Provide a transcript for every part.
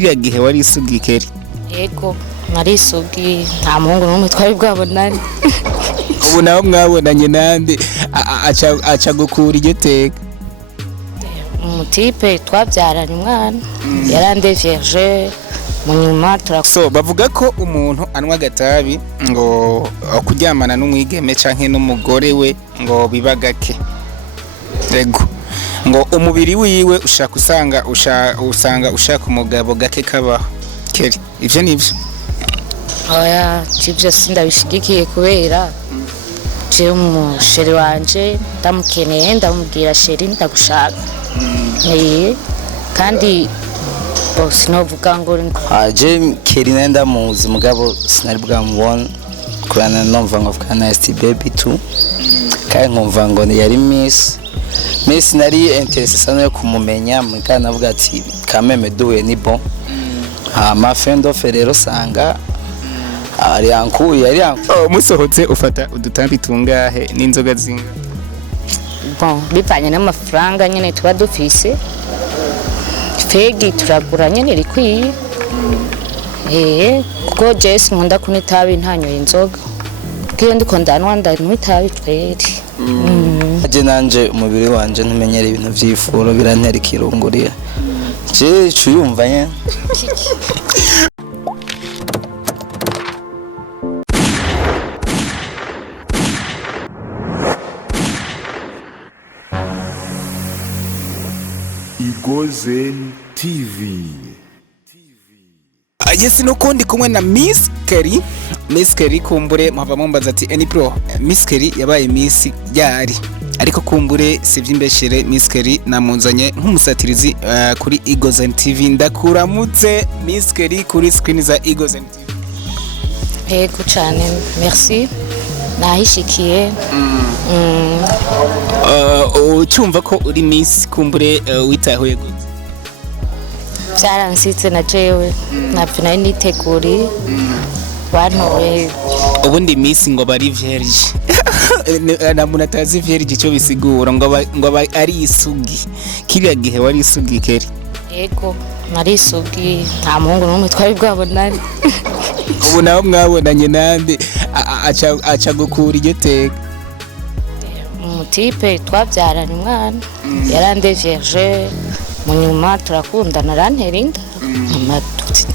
kiriya gihe wari isugi Keri? Yego nari isugi nta muhungu n'umwe twari bwabonane. Ubu nawe mwabonanye nande aca gukura iryo teka? Umutipe twabyaranye umwana yarande vierge mu nyuma so bavuga ko umuntu anywa agatabi ngo kuryamana n'umwigeme canke n'umugore we ngo biba gake. Yego ngo umubiri wiwe ushaka usanga ushaka umugabo gake kabaho. Keri ivyo nivyo? Oya civyo sindabishigikiye kubera je umusheri wanje ndamukeneye ndamubwira sheri ndagushaka. Kandi sinovuga ngo je Keri nenda muzi mugabo sinari bwamubona kurana numva ngo afukana nasty baby too kandi nkumva ngo yari Miss nari interesse sana yo kumumenya mugana avuga ati kameme duwe ni bon ma friend of rero sanga ari ankuye musohotse ufata udutambi tungahe n'inzoga zinga? Bon bipanye n'amafaranga nyene tuba dufise fegi turagura nyene rikwiye. Kuko Jess nkunda kunitabi ntanyoye inzoga kiyo ndiko ndanwa itabi tweri. Aje nanje umubiri wanje ntumenyera ibintu vy'ifuro birantera ikirungurira je cuyumva nyene. Igozen TV. Yes nuko ndi kumwe na Miss Keri kumbure muhava mumbaza ati any pro Miss Keri yabaye Miss yari ariko kumbure sivyimbeshere Miss Keri namunzanye nk'umusatirizi kuri Igozen TV. Ndakuramutse Miss Keri kuri screen za Igozen TV. Yego cyane merci nahishikiye. Ucyumva ko uri Miss kumbure witahuye gute? Byaransitse na jewe napfe nari niteguri bantowe. Ubundi Miss ngo bari vierge na munatazi vierge cyo bisigura ngo ari isugi. Kiriya gihe wari isugi Keri? Yego nari isugi nta muhungu n'umwe twari bwabonane. Ubu nawe mwabonanye nande aca gukura iryo teka? Umutipe twabyaranye umwana yarande vierge mu nyuma turakundana arantera inda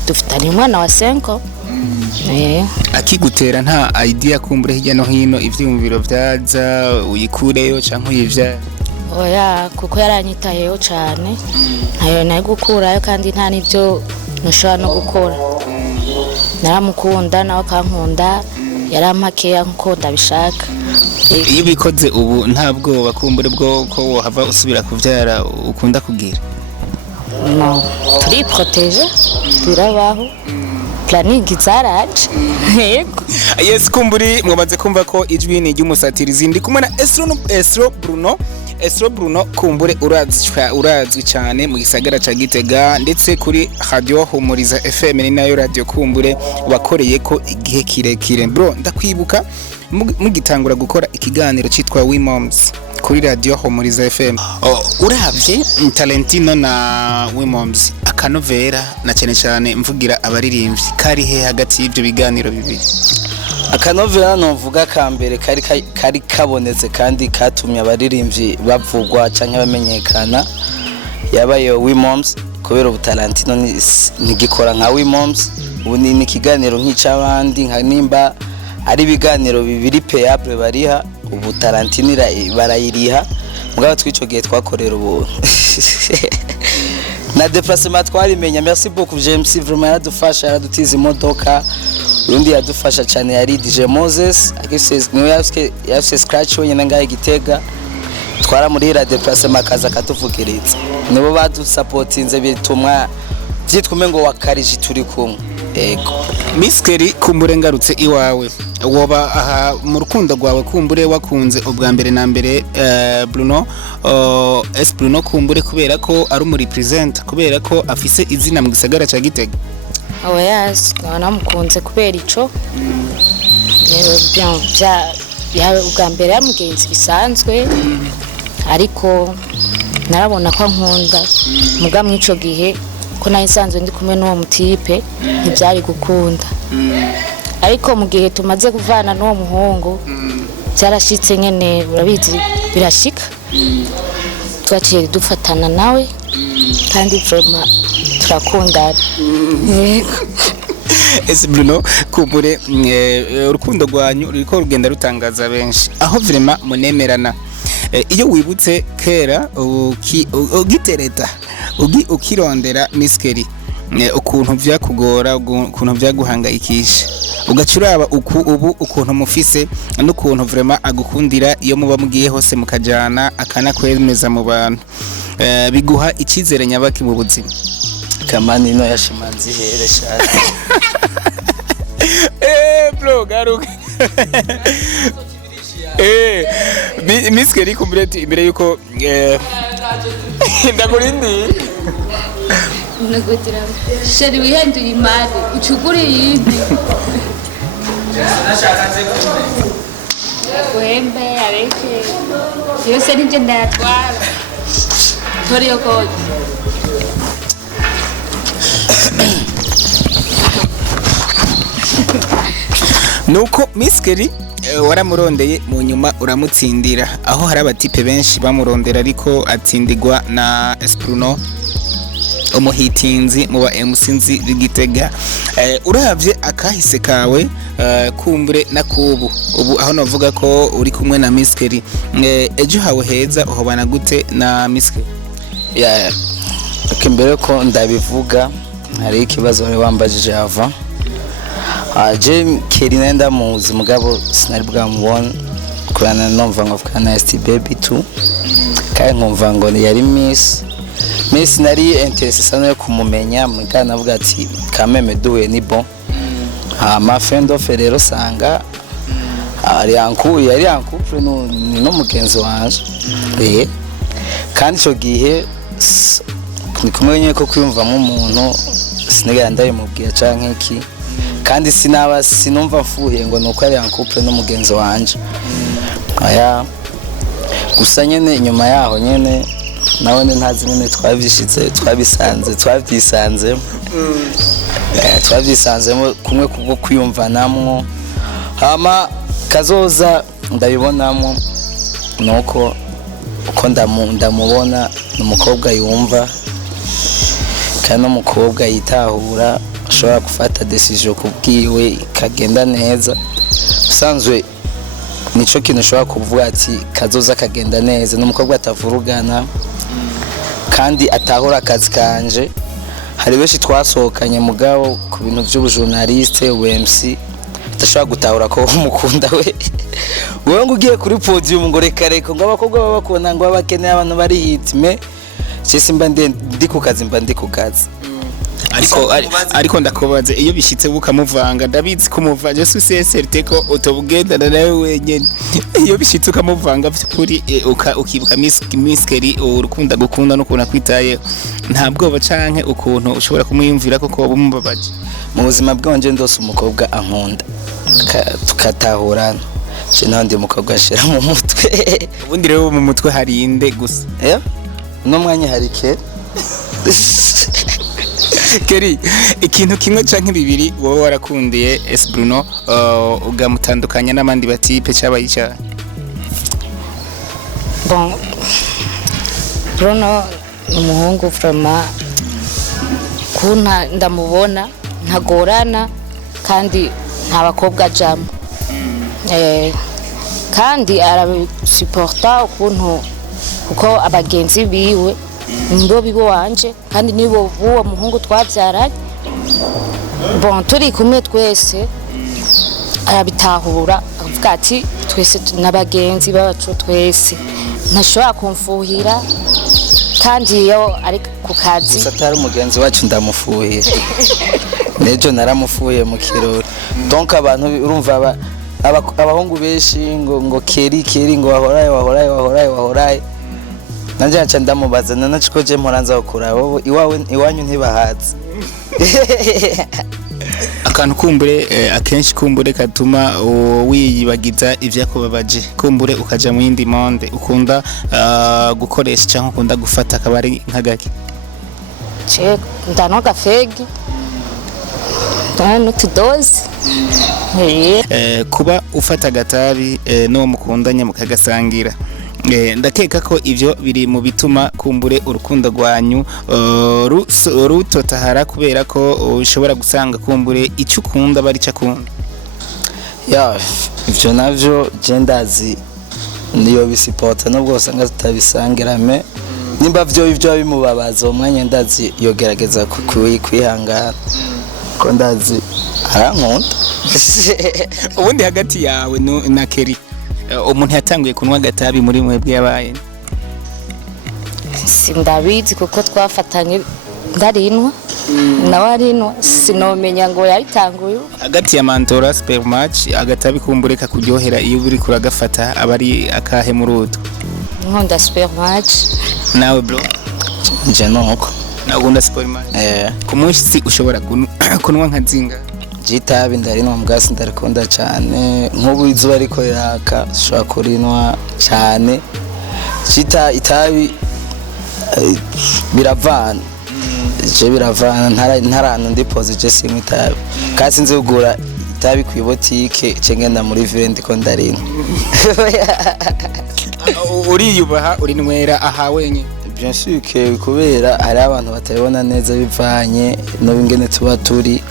dufitanye umwana wa 5 ans. Akigutera nta idea kumbure hirya no hino ivyumviro vyaza uyikureyo canke uyivya? Oya kuko yaranyitayeho cyane ntayo nayo gukurayo kandi nta nivyo ntushobora no gukora. Naramukunda nawe kankunda yarampakeya nkuko ndabishaka. Iyo bikoze ubu nta bwoba kumbure bwo ko wohava usubira kuvyara ukunda kugira? No turi protege turabaho planning zaraje. Yego yes kumburi mwamaze kumva ko ijwi ni ry'umusatirizi ndi kumwe na Estro Bruno kumbure urazwi cyane mu gisagara ca Gitega ndetse kuri Radio Humuriza FM ni nayo radio kumbure wakoreye ko igihe kirekire. Bro ndakwibuka mugitangura gukora ikiganiro citwa We Moms kuri Radio Humuriza FM. Uravye Talentino na We Moms akanovera na cyane mvugira abaririmbyi kari he hagati y'ibyo biganiro bibiri? Akanovera novuga kambere kari kabonetse kandi katumye abaririmbyi bavugwa canke bamenyekana yabaye We Moms kubera ubutalantino nigikora nka We Moms. Ubu ni ikiganiro nk'icabandi nka nimba ari ibiganiro bibiri payable bariha ubu Tarantino barayiriha mugabo twico gihe twakorera ubu na déplacement twarimenya. Merci beaucoup James vraiment yadufasha yaradutiza imodoka undi yadufasha cyane yari DJ Moses agise niwe yafise scratch wenyine ngaye Gitega twara muri la déplacement kaza katuvugiritse nibo badusupportinze bitumwa byitwa ngo wakarije turi kumwe. Ego Miss Keri kumbure ngarutse iwawe woba aha mu rukundo rwawe kumbure wakunze ubwa mbere na mbere Bruno Bruno kumbure kubera ko ari mu represent kubera ko afise izina mu gisagara ca Gitega? Yes namukunze kubera ico ya ubwa mbere yamugenzi bisanzwe ariko narabona ko nkunda muga mwico gihe ko nayisanzwe ndi kumwe n'uwo mutipe ntibyari gukunda ariko mu gihe tumaze kuvana n'uwo muhungu byarashitse nyene urabizi birashika twaciye dufatana nawe kandi vraiment turakundana ese Bruno kumbure urukundo rwanyu ruriko rugenda rutangaza benshi aho vraiment munemerana iyo wibutse kera ugitereta ukirondera miskeri ukuntu vyakugora ukuntu vyaguhangayikisha ugacuraba ubu ukuntu mufise n'ukuntu vraiment agukundira iyo muba mugiye hose mukajana akanakwemeza mu bantu biguha ikizere nyabaki mu buzima kamani no yashimanzi here shaka bro garuka miskeri kumbreti imbere yuko ndakurindi nagutira sheri wihenduye imari ucugure yindi guhembe areke yose nije ndayatwara tori yo kodi nuko miskeri waramurondeye mu nyuma uramutsindira aho hari abatipe benshi bamurondera ariko atsindigwa na Bruno umuhitinzi mu ba MCNzi b'Igitega uravye akahise kawe kumbure na kubu ubu aho navuga ko uri kumwe na miskeri ejo hawe heza uhobana gute na miskeri mbere ko ndabivuga hari ikibazo wari wambajije ava je keri nenda muzi mugabo sinari bwamubona kurana numva ngo afukana ST baby too kandi nkumva ngo yari Miss nari interesse yo kumumenya mugana avuga ati kameme duwe ni bon ma friend of rero sanga yari anku no mugenzi wanje kandi cyo gihe ni kumwenye ko kwiyumvamo umuntu sinigera ndabimubwira canke iki kandi sinumva mfuhiye ngo nuko ari ankuple no mugenzi wanje aya gusa nyene inyuma yaho nyene nawe ntazi nyene twabyisanzemo kumwe kubwo kwiyumvanamwo hama kazoza ndabibonamo nuko uko ndamubona n'umukobwa yumva kandi n'umukobwa yitahura ashobora gufata decision kubwiwe ikagenda neza usanzwe nico kintu ushobora kuvuga ati kazoza kagenda neza n'umukobwa atavurugana kandi atahura akazi kanje hari benshi twasohokanye mugabo ku bintu by'ubujournaliste UMC atashobora gutahura ko umukunda wewe ngo ugiye kuri podium ngo reka ngo abakobwa baba bakubona ngo abakeneye abantu bari hitme cyese mba ndi ku kazi ariko ndakubaze iyo bishitse bukamuvanga ndabizi kumuvanga suseserte ko utobugenda nawe wenyene iyo bishitse ukamuvanga kuri ukibuka miskeri urukunda gukunda no kuna kwitaye ntabwo bacanke ukuntu ushobora kumwiyumvira ko bumubabaje mu buzima bwanje ndose umukobwa ankunda tukatahurana je nandi mukobwa ashira mu mutwe ubundi rero mu mutwe hari inde gusa no mwanya hari ke Keri ikintu kimwe canke bibiri wowe warakundiye Bruno ugamutandukanya n'abandi batipe cyabaye cyane bon Bruno umuhungu vraiment kunta ndamubona ntagorana kandi nta bakobwa jam kandi arabisuporta ukuntu kuko abagenzi biwe ndo bibo wanje kandi nibo buwo muhungu twabyaranye bon turi kumwe twese arabitahura avuga ati twese nabagenzi bacu twese ntashobora kumfuhira kandi iyo ari ku kazi satari umugenzi wacu ndamufuhira nejo naramufuye mu kirori donc abantu urumva abahungu benshi ngo keri ngo wahoraye nanje acha ndamubaza nanachiko je mporanza okura wowe iwanyu ntibahazi akantu kumbure akenshi kumbure katuma wiyibagiza ivyakubabaje kumbure ukaja mu yindi monde ukunda gukoresha cyangwa ukunda gufata akabari nkagaki je ndano gafegi n'utudozi. Kuba ufata agatabi n'uwo mukundanye mukagasangira, ndakeka ko ivyo biri mu bituma kumbure urukundo rwanyu rutotahara, kubera ko ushobora gusanga kumbure icyo ukunda bari cyo akunda. Ivyo navyo je ndazi niyo bisipota nubwo usanga tutabisangirame, nimba vyo ivyo bimubabaza umwanya ndazi yogerageza kwihangana ko ndazi arankunda. Ubundi hagati yawe na Kelly, umuntu yatanguye kunywa agatabi muri mwebwe yabaye? Sindabizi kuko twafatanye ndarinwa nawe arinwa, sinomenya ngo yaritanguye. Hagati ya Mantora Supermatch, agatabi kumbureka kuryohera iyo uri kuragafata abari akahe muri utwo? Nkunda Supermatch. Nawe bro? Je nuko nagunda Supermatch. Ku munsi ushobora kunywa nka zinga? Jitabi ndarinwa mugasi ndarikunda cyane, nk'ubu izuba ariko riraka ushobora kurinwa cyane. Itabi biravana, je biravana, ntarano ndipoze je simwe itabi, kasi nzi kugura itabi ku botike cengenda muri ville ndiko ndarinwa. Uriyubaha urinwera aha wenye? Bien sûr que kubera hari abantu batabibona neza bivanye no bingene tuba turi,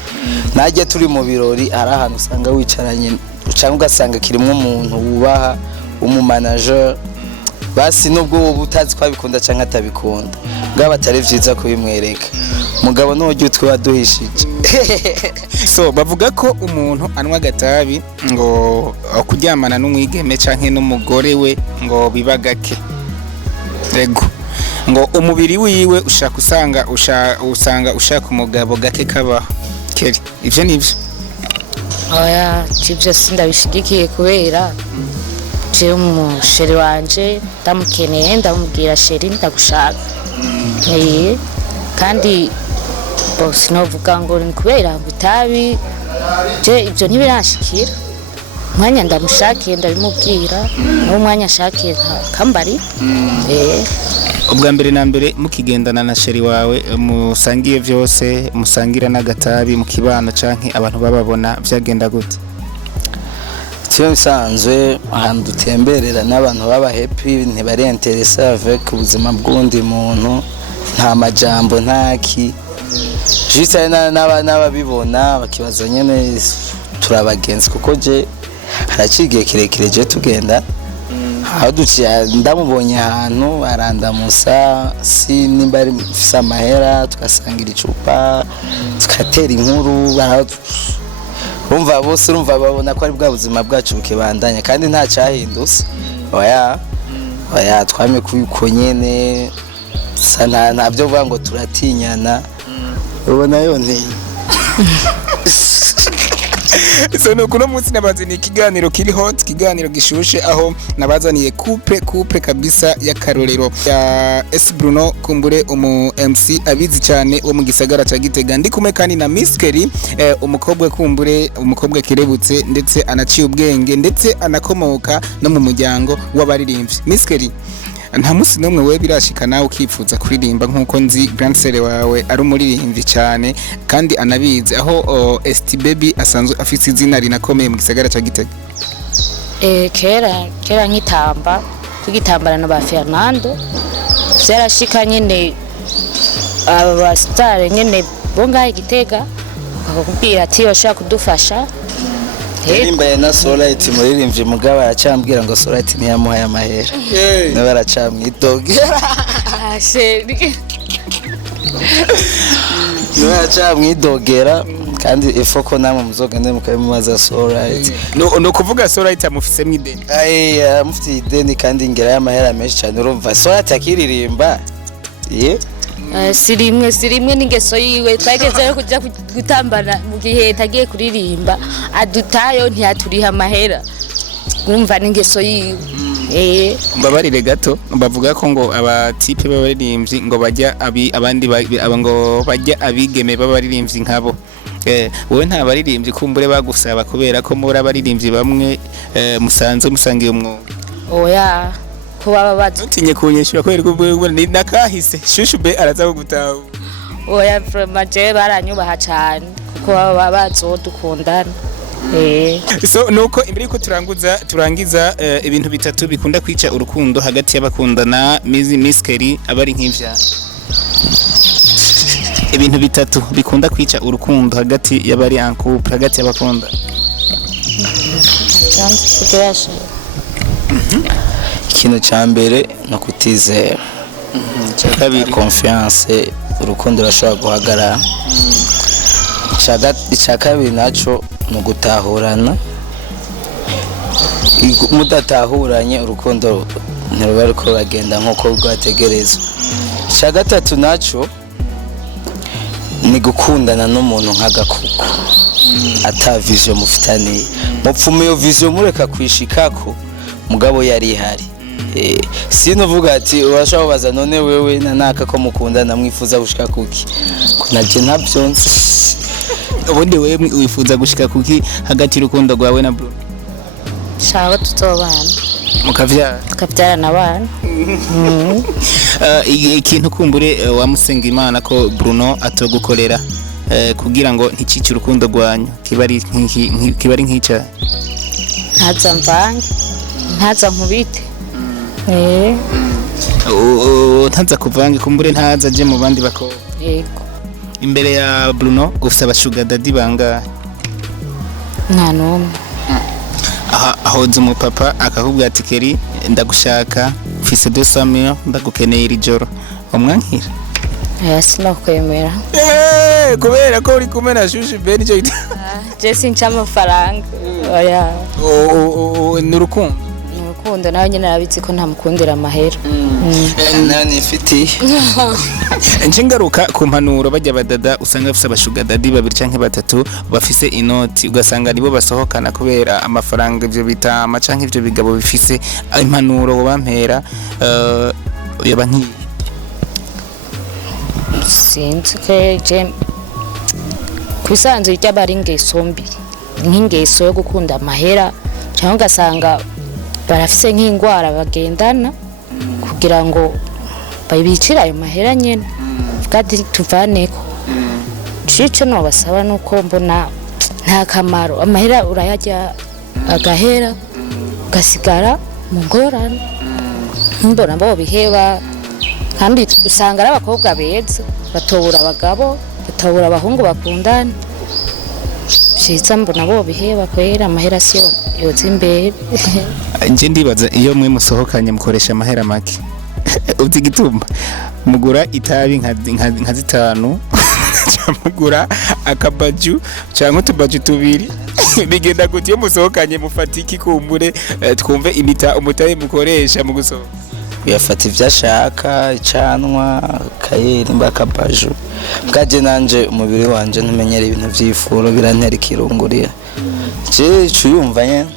najye turi mu birori hari ahantu usanga wicaranye cyangwa ugasanga kirimo umuntu wubaha umumanager, basi nubwo utazi ko abikunda cyangwa atabikunda bwaba atari vyiza kubimwereka, mugabo n'uburyo twa duhishije. So bavuga ko umuntu anwa agatabi ngo kuryamana n'umwigeme canke n'umugore we ngo bibagake, rego ngo umubiri wiwe ushaka usanga ushaka umugabo gake kabaho. Kelly, ivyo nivyo? Oya, ivyo sindabishigikiye kubera je umusheri wanje ndamukeneye, ndamubwira sheri ndagushaka. Kandi sinovuga ngo ni kubera itabi, je ivyo ntibirashikira. Mwanya ndamushakiye ndabimubwira, n'umwanya ashakiye kambari. Ubwa mbere na mbere mukigendana na sheri wawe musangiye vyose, musangira n'agatabi mu kibano canke abantu bababona vyagenda gute? Tiyo bisanzwe ahantu dutemberera n'abantu baba happy, ntibari interesa avec ubuzima bw'undi muntu, nta majambo ntaki, juste n'ababibona bakibaza nyene turabagenzi, kuko je haracigiye kirekire je tugenda aho duciye ndamubonye ahantu arandamusa, si nimba ari mfise amahera tugasangira icupa tukatera inkuru, urumva bose urumva babona ko ari bwa buzima bwacu bukibandanya kandi nta cyahindutse. Oya twame kuko nyene nta byo vuga ngo turatinyana, ubona yone. So no kuno munsi nabazaniye ikiganiro kiri hot, ikiganiro gishushe, aho nabazaniye couple kabisa ya karorero ya S Bruno kumbure umu MC abizi cyane wo mu gisagara ca Gitega, ndi kumwe kandi na Miss Kelly, umukobwa kumbure umukobwa kirebutse ndetse anaciye ubwenge ndetse anakomoka no mu muryango w'abaririmbyi. Miss Kelly, nta musi nomwe we birashika nawe ukifuza kuririmba nkuko nzi Grandsere wawe ari umuririmbyi cyane kandi anabizi, aho ST Baby asanzwe afite izina rinakomeye mu gisagara ca Gitega? Kera nkitamba kugitambara na ba Fernando vyarashika nyene aba star nyene bonga Gitega bakakubwira ati bashaka kudufasha. Nimba na Solite muririmbyi mugabo aracambwira ngo Solite ntiyamuhaye amahera, nawe aracamwidogera. Sheri nawe aracamwidogera, kandi ifoko namwe muzogende mukabimubaza Solite. No kuvuga Solite amufise mwideni? Amufite ideni kandi ngera y'amahera menshi cyane, urumva Solite akiririmba sirimwe n'ingeso yiwe, twageze kujya gutambana mu gihe tagiye kuririmba adutayo ntiyaturiha amahera, urumva n'ingeso yiwe. Mbabarire gato, bavuga ko ngo abatipe b'abaririmbyi ngo bajya abandi ngo bajya abigeme b'abaririmbyi nkabo. Wowe nta baririmbyi kumbure bagusaba kubera ko muri abaririmbyi bamwe musangiye umwuga? Oya, ko baba batinye kunyeshura kubera ko nakahise shushu be araza kugutaho. oya vraiment je baranyubaha cyane kuko baba bazodukundana. So nuko imbere yuko turangiza ibintu bitatu bikunda kwica urukundo hagati y'abakundana miskeri abari nk'ivya. Ibintu bitatu bikunda kwica urukundo hagati y'abari en couple hagati y'abakunda. Ikintu cya mbere no kutizera. Kabiri confiance, urukundo rashobora guhagarara. Icya kabiri naco no gutahurana. Mudatahuranye urukundo ntiruba ruko ragenda nkuko rwategerezwa. Icya gatatu naco ni gukundana n'umuntu nk'agakuko ata vision mufitaniye mupfume iyo vision mureka kwishikako mugabo yari ihari. Sinovuga ati urashaka baza none wewe nanaka ko mukundana mwifuza gushika kuki naje ntabyonse. Ubundi wewe wifuza gushika kuki hagati y'urukundo rwawe na Bruno? Shaho tutobana mukavyarana abana. Ikintu kumbure wamusenga Imana ko Bruno atogukorera kugira ngo ntikice urukundo rwanyu kibari nk'ica ntaza nkubite. Ntaza kuvange kumbure ntaza je mu bandi bako. Yego. Imbere ya Bruno ufite abashuga daddy banga? Nta numwe. Ahoza umupapa akakubwira ati Keri ndagushaka ufise 200 ndagukeneye iri joro umwankira? Sinokwemera. Kubera ko uri kumwe na Shushu Ben cyo je sinca amafaranga. Oya. Nurukundo nawe nyine arabitse ko ntamukundira amahera. Nani fiti. Nshingaruka ku mpanuro bajya badada usanga bafise abashuga daddy babiri canke batatu bafise inoti ugasanga nibo basohokana kubera amafaranga ivyo bitama canke ivyo bigabo bifise impanuro bampera yaba nki sinzi ke je kusanzwe ry'abari ingeso mbi nk'ingeso yo gukunda amahera cyangwa ugasanga barafise nk'ingwara bagendana kugira ngo babicira ayo mahera nyene kandi tuvaneko. Cico no basaba nuko mbona nta kamaro amahera urayajya agahera gasigara mu ngorane. Mbona bo biheba kandi usanga ari abakobwa beza batobura abagabo batobura abahungu bakundana. Ciza mbona bo biheba kwera amahera siyo yoza imbere. Nje ndibaza iyo mwe musohokanye mukoresha amahera make uzi gitumba mugura itabi nka 5 cyamugura akabaju cyangwa tubaju tubiri bigenda gute iyo musohokanye mufata iki kumbure twumve umutaye mukoresha mu gusohoka? Yafata ivyashaka icanwa kayeri mbakabaju bwaje nanje umubiri wanje ntumenyera ibintu vy'ifuro birantera ikirungurira je cuyumva nyene.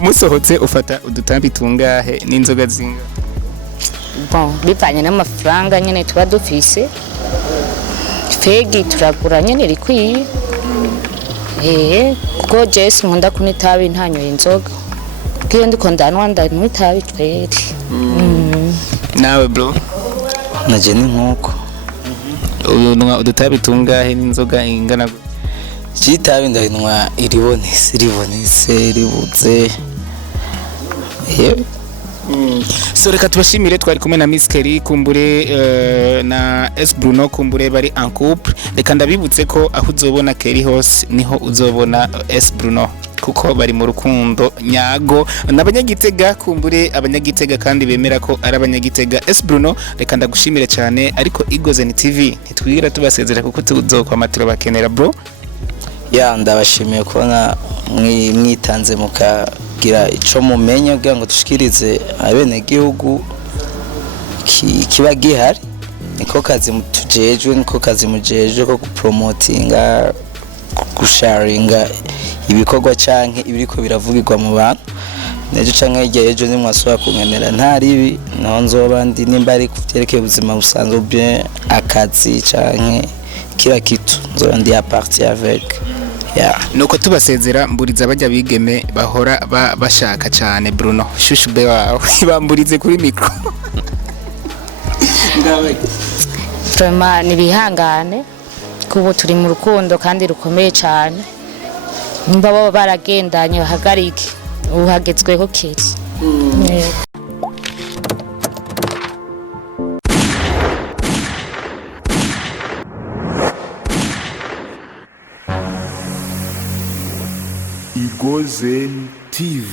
Musohotse ufata udutambi tungahe n'inzoga zinga? Bon bipanye n'amafaranga nyene tuba dufise fegi turagura nyene rikwiye. Kuko Jesse nkunda kunitabi ntanyoye inzoga kiyo ndiko ndanwa ndanwitabi tweri. Nawe bro? Naje ni nkuko unwa udutabi tungahe n'inzoga ingana gute? Citabi ndahinwa iribonese ribuze. So reka tubashimire twari kumwe na Miss Keri kumbure na S Bruno kumbure bari en couple. Reka ndabibutse ko aho uzobona Keri hose niho uzobona S Bruno kuko bari mu rukundo nyago n'abanyagitega kumbure abanyagitega kandi bemera ko ari abanyagitega. S Bruno reka ndagushimire cyane ariko Igozen TV ntitwigira tubasezera kuko tuzokwamatura bakenera bro. Ya ndabashimiye kubona mwitanze mukagira ico mumenye kugira ngo dushikirize abene gihugu kiba gihari. Niko kazi mutujejwe niko kazi mujejwe ko gupromotinga gusharinga ibikorwa canke ibiriko biravugirwa mu bantu. Nejo canke igihe ejo ni mwasubira kunkenera ntari ibi naho nzoba ndi nimba ari kuvyerekeye ubuzima busanzwe bye akazi canke kila kitu nzoba ndi aparti avec. Nuko tubasezera mburiza bajya bigeme bahora bashaka cyane Bruno Shushu be wawe bamburize kuri mikro. vraiment nibihangane kubo turi mu rukundo kandi rukomeye cyane nimba baba baragendanye bahagarike ubu hagezweho kiri Igozen TV.